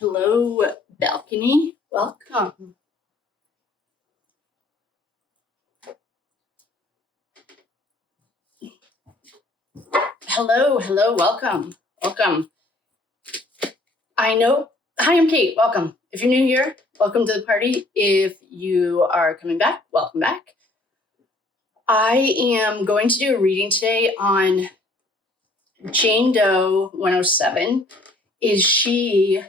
Hello, balcony. Welcome. Hello, welcome. I know. Hi, I'm Kate. Welcome. If you're new here, welcome to the party. If you are coming back, welcome back. I am going to do a reading today on Jane Doe 107. Is she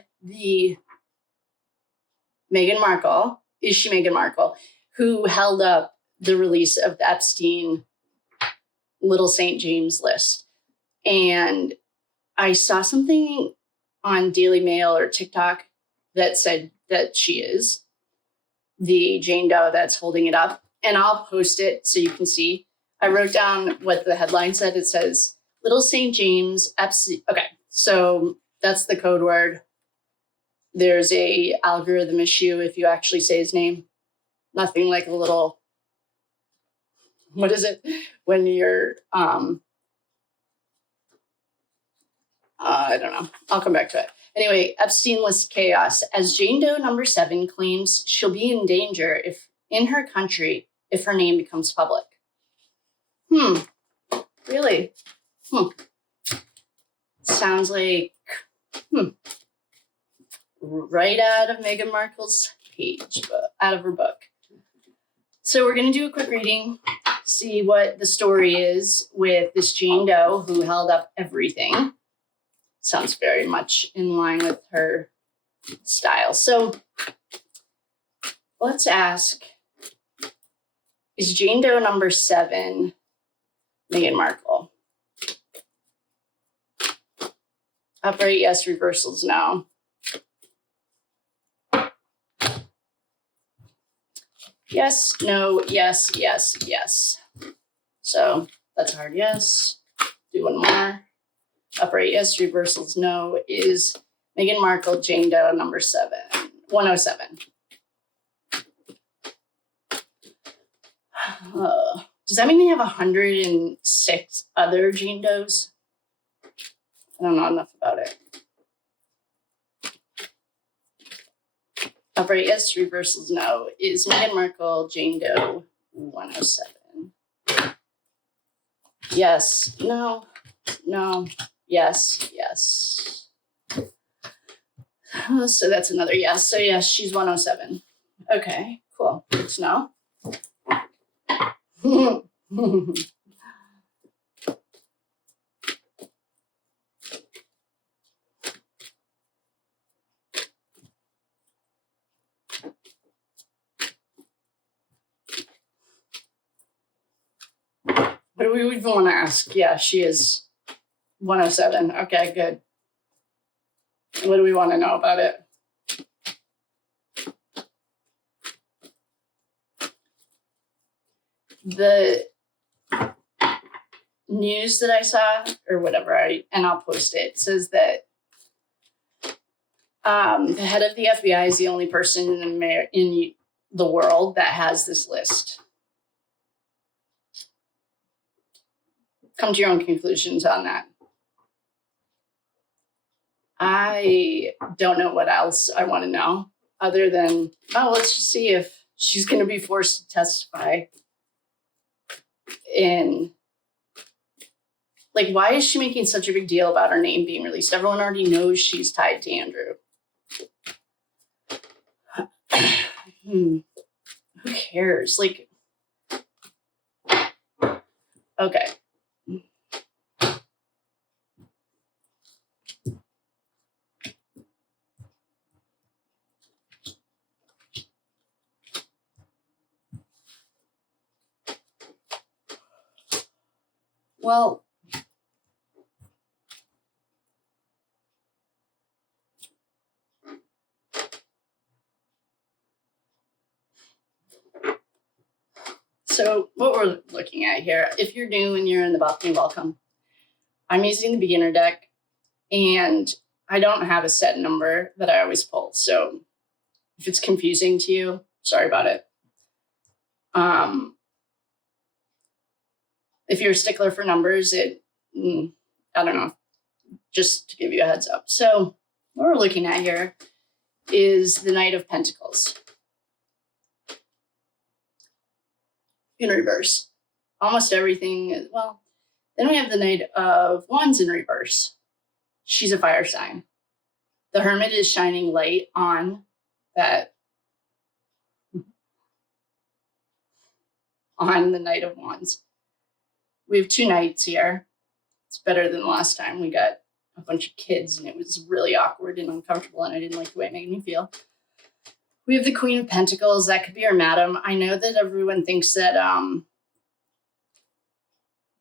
Meghan Markle? Is she Meghan Markle, who held up the release of the Epstein Little St. James list? And I saw something on Daily Mail or TikTok that said that she is the Jane Doe that's holding it up. And I'll post it so you can see. I wrote down what the headline said. It says, Little St. James Epstein. Okay, so that's the code word. There's a algorithm issue if you actually say his name. Nothing like a little, what is it? When you're, I don't know. I'll come back to it. Anyway, Epstein list chaos. As Jane Doe number 7 claims she'll be in danger if in her country if her name becomes public. Really? Sounds like right out of Meghan Markle's page, but out of her book. So we're going to do a quick reading, see what the story is with this Jane Doe who held up everything. Sounds very much in line with her style. So let's ask, is Jane Doe number 7 Meghan Markle? Upright, yes. Reversals, no. Yes, no, yes, yes, yes. So that's a hard yes. Do one more. Upright, yes. Reversals, no. Is Meghan Markle Jane Doe number 107. Does that mean they have 106 other Jane Does? I don't know enough about it. Upright, yes. Reversals, no. Is Meghan Markle Jane Doe 107? Yes, no, yes, yes. So that's another yes. So yes, she's 107. Okay, cool. Good to know. What do we even want to ask? Yeah, she is 107. Okay, good. What do we want to know about it? The news that I saw, or whatever, and I'll post it, says that the head of the FBI is the only person in the world that has this list. Come to your own conclusions on that. I don't know what else I want to know other than, let's just see if she's going to be forced to testify. Why is she making such a big deal about her name being released? Everyone already knows she's tied to Andrew. Who cares? Okay. Well, so what we're looking at here, if you're new and you're in the balcony, welcome. I'm using the beginner deck, and I don't have a set number that I always pull. So if it's confusing to you, sorry about it. If you're a stickler for numbers, I don't know, just to give you a heads up. So what we're looking at here is the Knight of Pentacles in reverse. Almost everything, well, then we have the Knight of Wands in reverse. She's a fire sign. The Hermit is shining light on that, on the Knight of Wands. We have two knights here. It's better than last time. We got a bunch of kids and it was really awkward and uncomfortable and I didn't like the way it made me feel. We have the Queen of Pentacles. That could be our madam. I know that everyone thinks that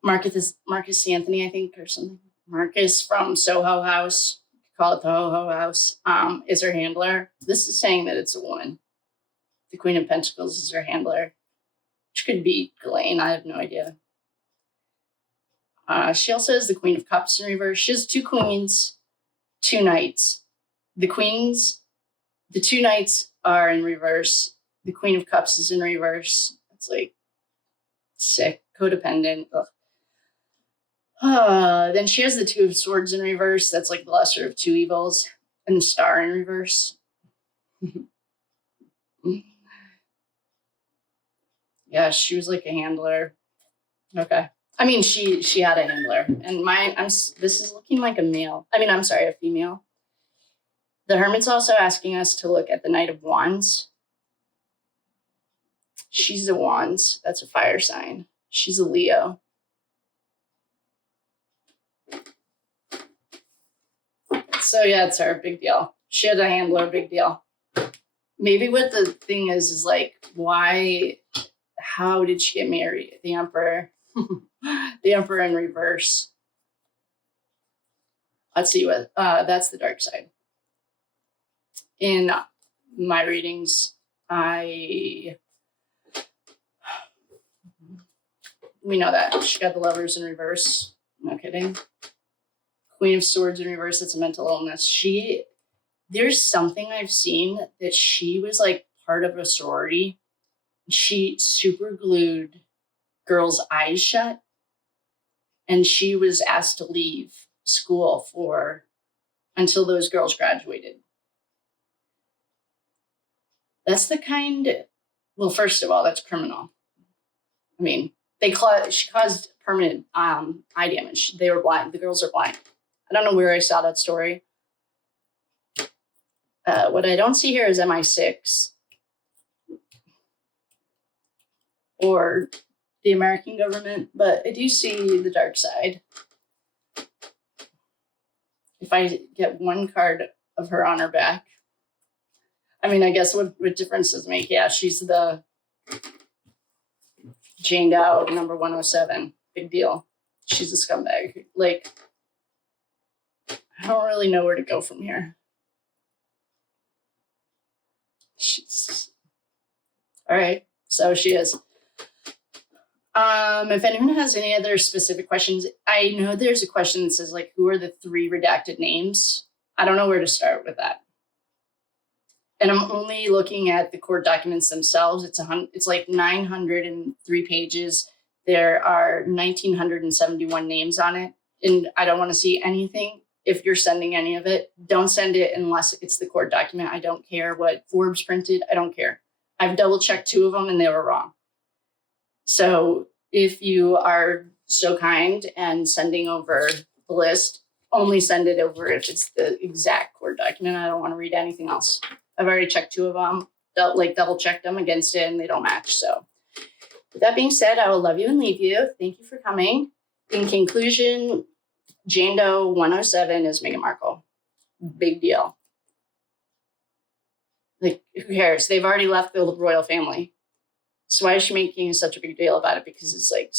Marcus Anthony, I think, or something. Marcus from Soho House, call it the Ho-Ho House, is her handler. This is saying that it's a woman. The Queen of Pentacles is her handler, which could be Ghislaine. I have no idea. She also has the Queen of Cups in reverse. She has two queens, two knights. The two knights are in reverse. The Queen of Cups is in reverse. It's like sick, codependent. Then she has the Two of Swords in reverse. That's like the lesser of two evils. And the Star in reverse. Yeah, she was like a handler. Okay. I mean, she had a handler. And this is looking like a male. I mean, I'm sorry, a female. The Hermit's also asking us to look at the Knight of Wands. She's a Wands. That's a fire sign. She's a Leo. So yeah, it's her, big deal. She had a handler, big deal. Maybe what the thing is like, how did she get married? The Emperor. The Emperor in reverse. Let's see what, that's the dark side. In my readings, we know that. She got the Lovers in reverse. No kidding. Queen of Swords in reverse, that's a mental illness. There's something I've seen that she was like part of a sorority. She super glued girls' eyes shut. And she was asked to leave school until those girls graduated. That's the well, first of all, that's criminal. I mean, she caused permanent eye damage. They were blind. The girls are blind. I don't know where I saw that story. What I don't see here is MI6 or the American government, but I do see the dark side. If I get one card of her on her back, I mean, I guess what difference does it make? Yeah, she's the Jane Doe, number 107. Big deal. She's a scumbag. Like, I don't really know where to go from here. All right, so she is. If anyone has any other specific questions, I know there's a question that says, like, who are the 3 redacted names? I don't know where to start with that. And I'm only looking at the court documents themselves. It's like 903 pages. There are 1,971 names on it. And I don't want to see anything. If you're sending any of it, don't send it unless it's the court document. I don't care what Forbes printed. I don't care. I've double checked 2 of them and they were wrong. So if you are so kind and sending over the list, only send it over if it's the exact court document. I don't want to read anything else. I've already checked 2 of them, double checked them against it, and they don't match. So with that being said, I will love you and leave you. Thank you for coming. In conclusion, Jane Doe 107 is Meghan Markle. Big deal. Like, who cares? They've already left the royal family. So why is she making such a big deal about it? Because it's like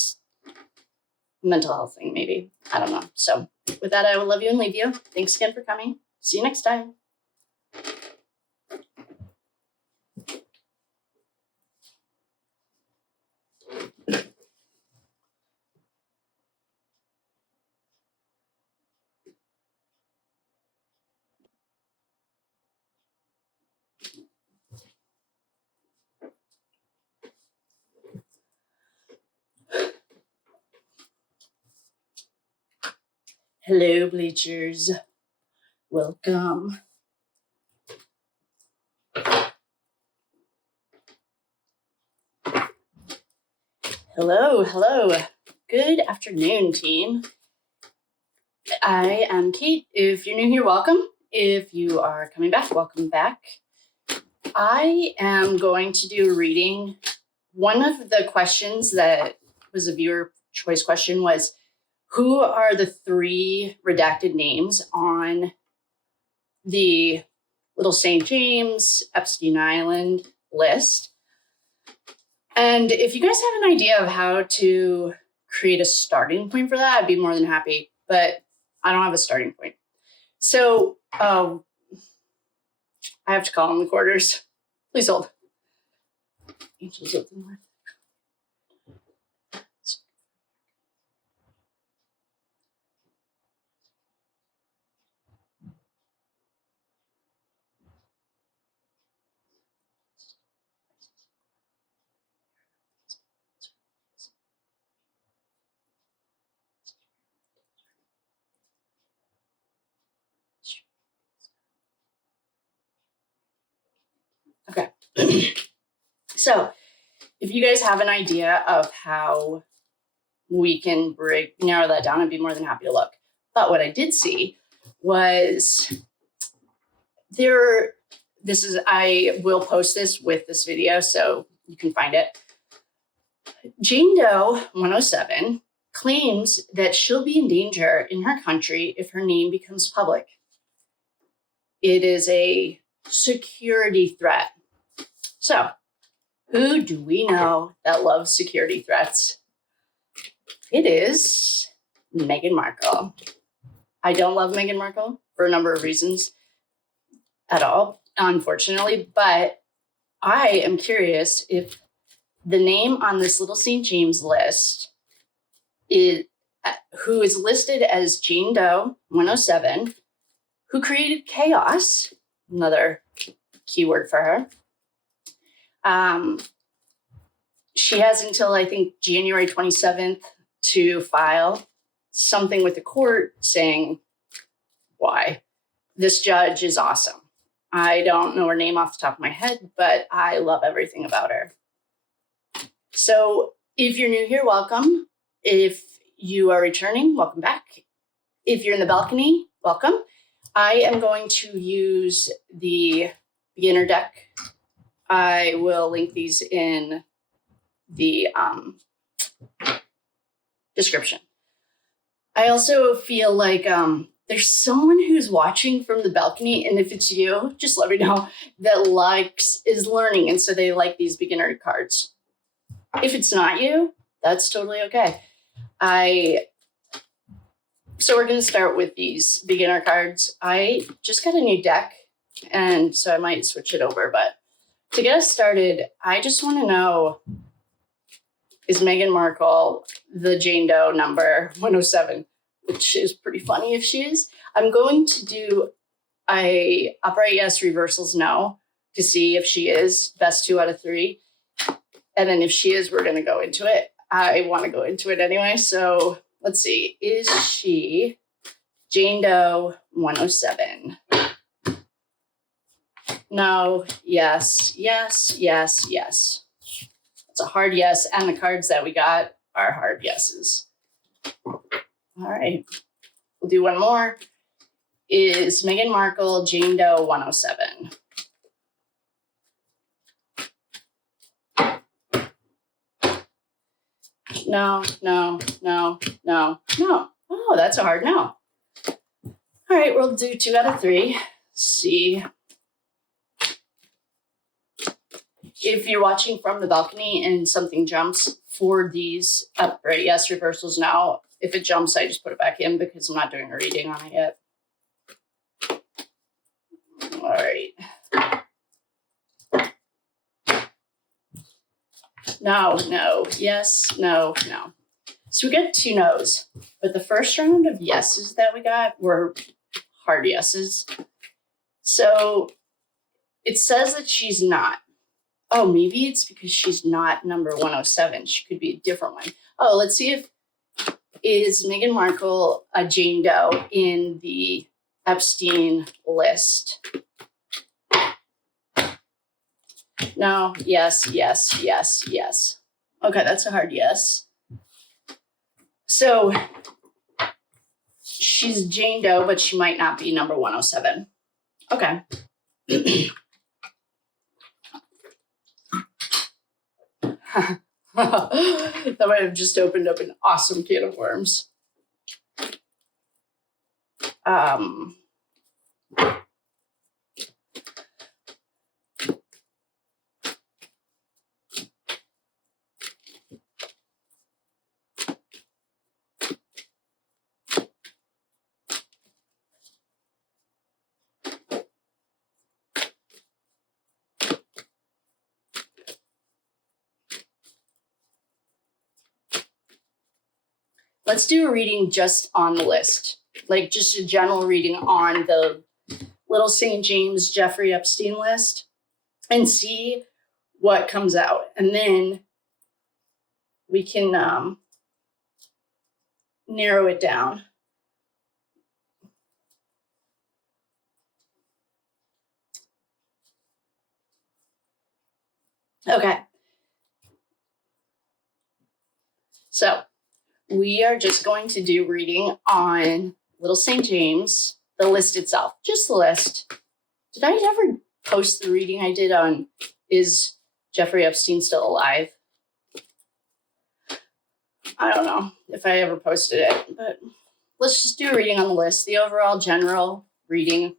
a mental health thing, maybe. I don't know. So with that, I will love you and leave you. Thanks again for coming. See you next time. Hello, bleachers. Welcome. Hello, hello. Good afternoon, team. I am Kate. If you're new here, welcome. If you are coming back, welcome back. I am going to do a reading. One of the questions that was a viewer choice question was, who are the 3 redacted names on the Little St. James, Epstein Island list? And if you guys have an idea of how to create a starting point for that, I'd be more than happy, but I don't have a starting point. So I have to call in the quarters. Please hold. Angels of the North. Okay. So if you guys have an idea of how we can narrow that down, I'd be more than happy to look. But what I did see was I will post this with this video so you can find it. Jane Doe 107 claims that she'll be in danger in her country if her name becomes public. It is a security threat. So, who do we know that loves security threats? It is Meghan Markle. I don't love Meghan Markle for a number of reasons at all, unfortunately, but I am curious if the name on this Little St. James list who is listed as Jane Doe 107, who created chaos, another keyword for her. She has until, I think, January 27th to file something with the court saying why. This judge is awesome. I don't know her name off the top of my head, but I love everything about her. So if you're new here, welcome. If you are returning, welcome back. If you're in the balcony, welcome. I am going to use the beginner deck. I will link these in the description. I also feel like there's someone who's watching from the balcony, and if it's you, just let me know, that is learning, and so they like these beginner cards. If it's not you, that's totally okay. So we're going to start with these beginner cards. I just got a new deck, and so I might switch it over, but to get us started, I just want to know, is Meghan Markle the Jane Doe number 107? Which is pretty funny if she is. I'm going to do a upright yes, reversals no, to see if she is. Best 2 out of 3. And then if she is, we're going to go into it. I want to go into it anyway. So let's see. Is she Jane Doe 107? No, yes, yes, yes, yes. It's a hard yes, and the cards that we got are hard yeses. All right, we'll do one more. Is Meghan Markle Jane Doe 107? No, no, no, no, no. Oh, that's a hard no. All right, we'll do 2 out of 3. See. If you're watching from the balcony and something jumps for these upright yes, reversals now, if it jumps, I just put it back in because I'm not doing a reading on it yet. All right. No, no, yes, no, no. So we got 2 no's, but the first round of yeses that we got were hard yeses. So it says that she's not. Oh, maybe it's because she's not number 107. She could be a different one. Oh, let's see if is Meghan Markle a Jane Doe in the Epstein list. No, yes, yes, yes, yes. Okay, that's a hard yes. So she's Jane Doe, but she might not be number 107. Okay. That might have just opened up an awesome can of worms. Let's do a reading just on the list, like just a general reading on the Little St. James Jeffrey Epstein list and see what comes out. And then we can narrow it down. Okay. So we are just going to do reading on Little St. James, the list itself, just the list. Did I ever post the reading I did on Is Jeffrey Epstein Still Alive? I don't know if I ever posted it, but let's just do a reading on the list, the overall general reading.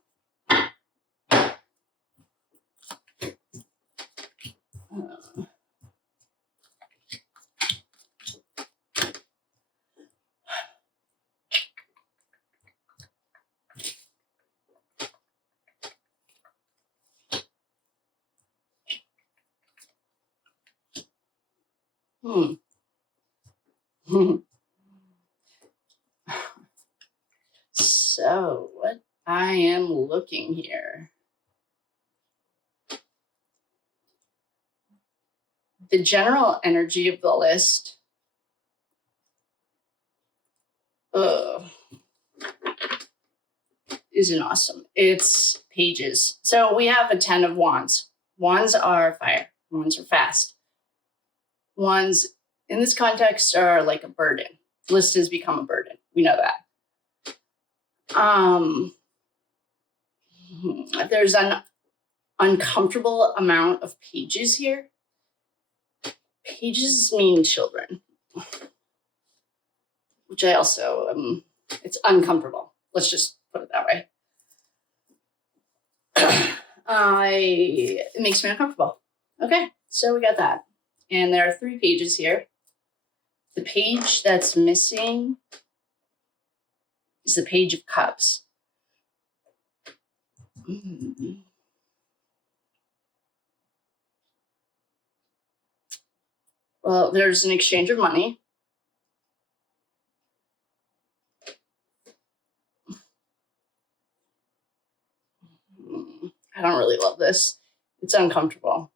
So, what I am looking here. The general energy of the list. Isn't awesome. It's pages. So we have a 10 of wands. Wands are fire. Wands are fast. Wands in this context are like a burden. List has become a burden. We know that. There's an uncomfortable amount of pages here. Pages mean children, which I also, it's uncomfortable. Let's just put it that way. It makes me uncomfortable. Okay, so we got that. And there are 3 pages here. The page that's missing is the Page of Cups. Well, there's an exchange of money. I don't really love this. It's uncomfortable.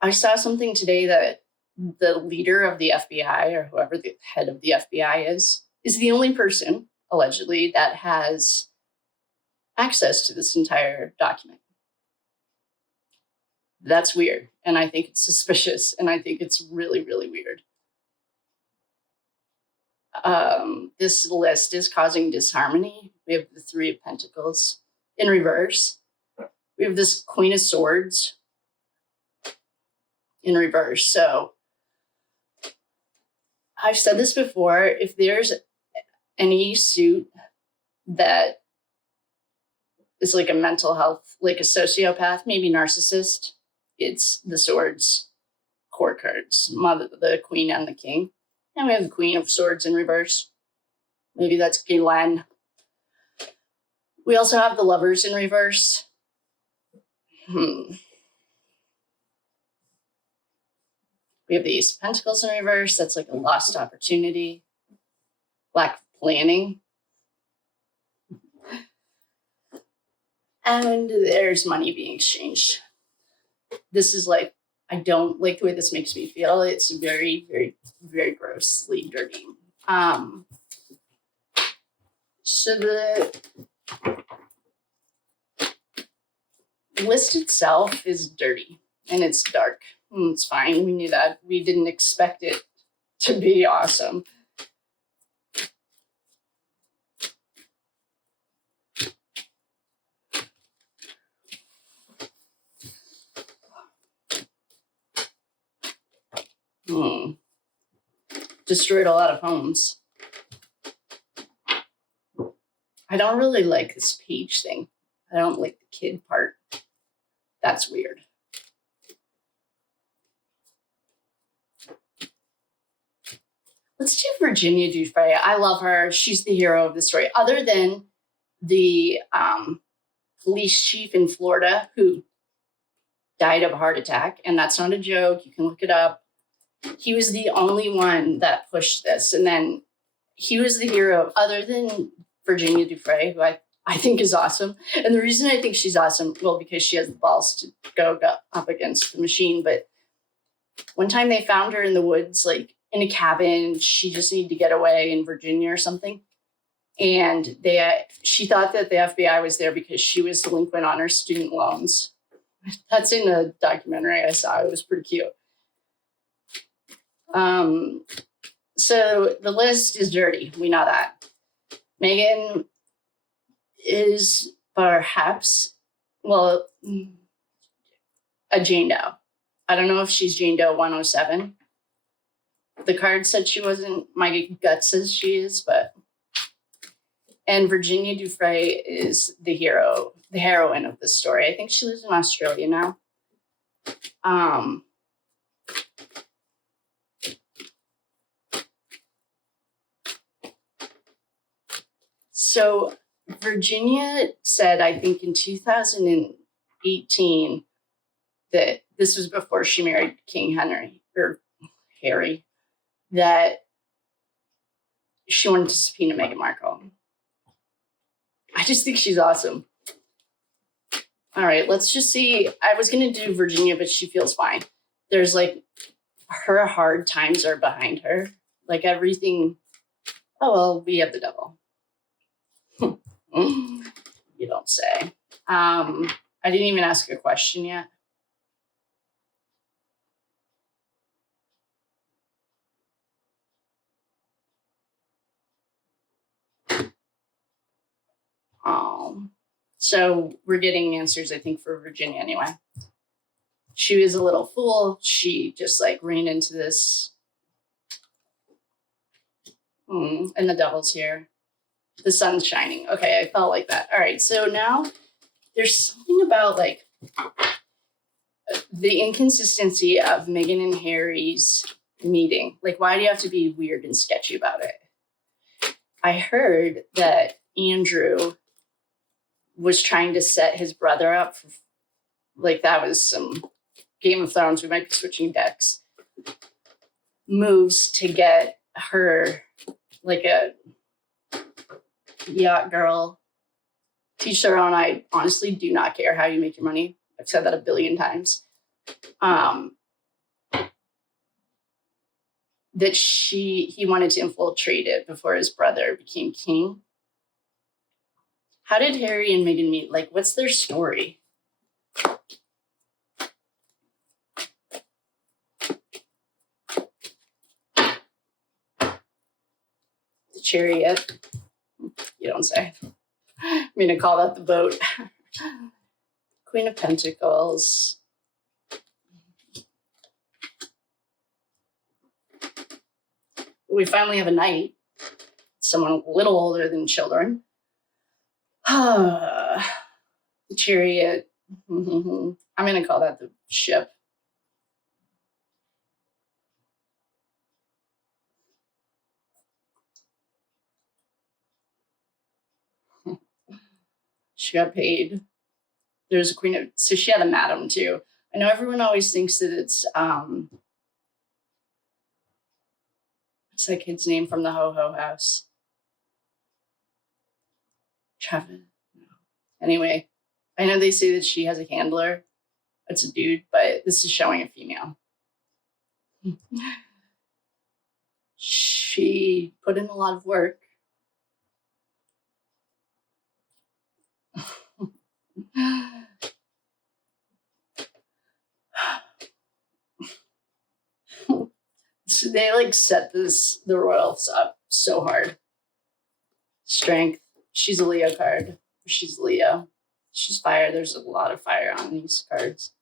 I saw something today that the leader of the FBI, or whoever the head of the FBI is the only person, allegedly, that has access to this entire document. That's weird. And I think it's suspicious. And I think it's really, really weird. This list is causing disharmony. We have the 3 of Pentacles in reverse. We have this Queen of Swords in reverse. So I've said this before, if there's any suit that is like a mental health, like a sociopath, maybe narcissist, it's the Swords core cards, the Queen and the King. And we have the Queen of Swords in reverse. Maybe that's Galen. We also have the Lovers in reverse. We have the Ace of Pentacles in reverse. That's like a lost opportunity. Lack of planning. And there's money being exchanged. This is like, I don't like the way this makes me feel. It's very, very, very grossly dirty. So the list itself is dirty and it's dark. It's fine. We knew that. We didn't expect it to be awesome. Destroyed a lot of homes. I don't really like this page thing. I don't like the kid part. That's weird. Let's do Virginia Giuffre. I love her. She's the hero of the story. Other than the police chief in Florida who died of a heart attack, and that's not a joke. You can look it up. He was the only one that pushed this. And then he was the hero other than Virginia Giuffre, who I think is awesome. And the reason I think she's awesome, well, because she has the balls to go up against the machine. But one time they found her in the woods, like in a cabin. She just needed to get away in Virginia or something. And she thought that the FBI was there because she was delinquent on her student loans. That's in a documentary I saw. It was pretty cute. So the list is dirty. We know that. Meghan is perhaps, well, a Jane Doe. I don't know if she's Jane Doe 107. The card said she wasn't. My gut says she is, but. And Virginia Giuffre is the hero, the heroine of this story. I think she lives in Australia now. So Virginia said, I think in 2018, that this was before she married King Harry, that she wanted to subpoena Meghan Markle. I just think she's awesome. All right, let's just see. I was going to do Virginia, but she feels fine. There's like her hard times are behind her. Like everything. Oh, well, we have the devil. You don't say. I didn't even ask a question yet. So we're getting answers, I think, for Virginia anyway. She was a little fool. She just like ran into this. And the devil's here. The sun's shining. Okay, I felt like that. All right, so now there's something about like the inconsistency of Meghan and Harry's meeting. Like, why do you have to be weird and sketchy about it? I heard that Andrew was trying to set his brother up for, like, that was some Game of Thrones. We might be switching decks. Moves to get her, like, a yacht girl. Teach their own. I honestly do not care how you make your money. I've said that 1 billion times. That he wanted to infiltrate it before his brother became king. How did Harry and Meghan meet? Like, what's their story? The chariot. You don't say. I'm going to call that the boat. Queen of Pentacles. We finally have a knight. Someone a little older than children. The chariot. I'm going to call that the ship. She got paid. There's a queen of, so she had a madam too. I know everyone always thinks that it's, what's that kid's name from the Ho-Ho house? Travis. Anyway, I know they say that she has a handler. It's a dude, but this is showing a female. She put in a lot of work. They like set the royals up so hard. Strength. She's a Leo card. She's Leo. She's fire. There's a lot of fire on these cards.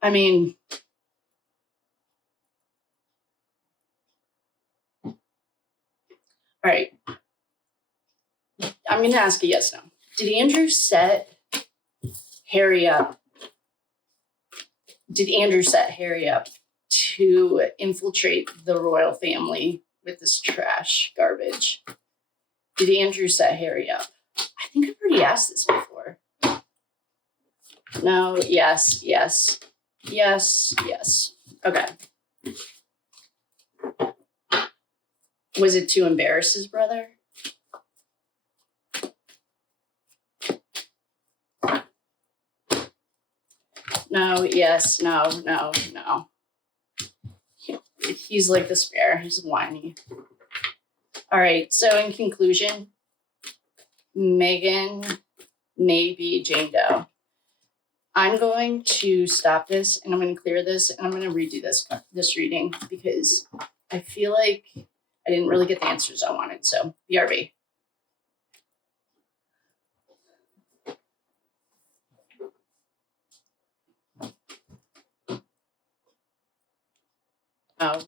I mean, all right. I'm going to ask a yes, no. Did Andrew set Harry up? Did Andrew set Harry up to infiltrate the royal family with this trash garbage? Did Andrew set Harry up? I think I've already asked this before. No, yes, yes, yes, yes. Okay. Was it to embarrass his brother? No, yes, no, no, no. He's like the spare. He's whiny. All right. So in conclusion, Meghan may be Jane Doe. I'm going to stop this and I'm going to clear this and I'm going to redo this reading because I feel like I didn't really get the answers I wanted. So BRB. Oh,